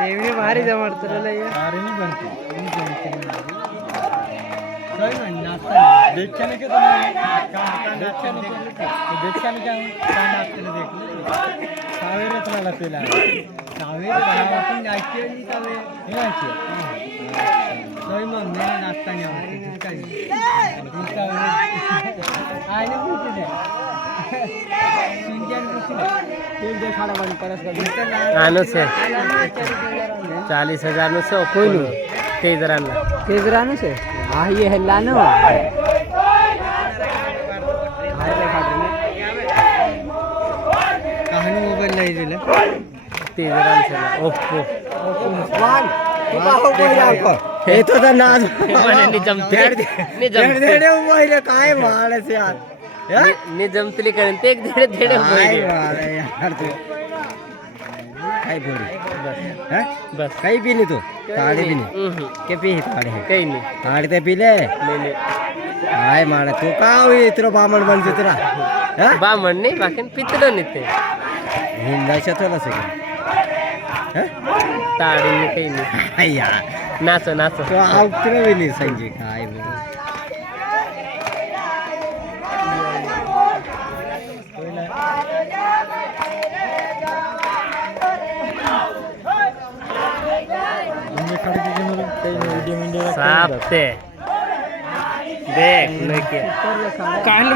देवणी भारी जमत लय अरे नहीं बनती नहीं बनती सही में नाश्ता देखने के तो देखने क्या क्या नाश्ते ने देख ली सावेरे इतना लपेला सावेरे बनावटी नाश्ते नहीं तवे नहीं नाश्ते सही में मेरा नाश्ता नहीं होता जिसका आने पूछे थे सिंजन पूछे तीन दो साढ़े बंद परस का आनो से 40,000 નું સો કોઈનું તેજરાનું છે હા એ હેલાનો કહાની મોબાઈલ લઈ દીલે તેજરાનું છે ઓપ્પો એ તો ના ની જમતલી ની જમતલી મોબાઈલ કાય માણે છે યાર ની જમતલી કરીને તે ધેડે ધેડે હાય મારે યાર તું કાઈ બોલી હે બસ કઈ પી ની તું તાળી પી ની કે પી તાળી કઈ નહીં તાળી તે પી લે નહીં હાય માણે તું કાવ इतरो बामण बन जतरा હે બામણ નહીં બાકી પિતળો નહીં તે हिंदा शतला से હે તાળી ને કઈ નહીં हाय यार નાચો નાચો तो आवतरे भी नहीं संजय काय बोल સાપ તે દેખ લેકે કાલ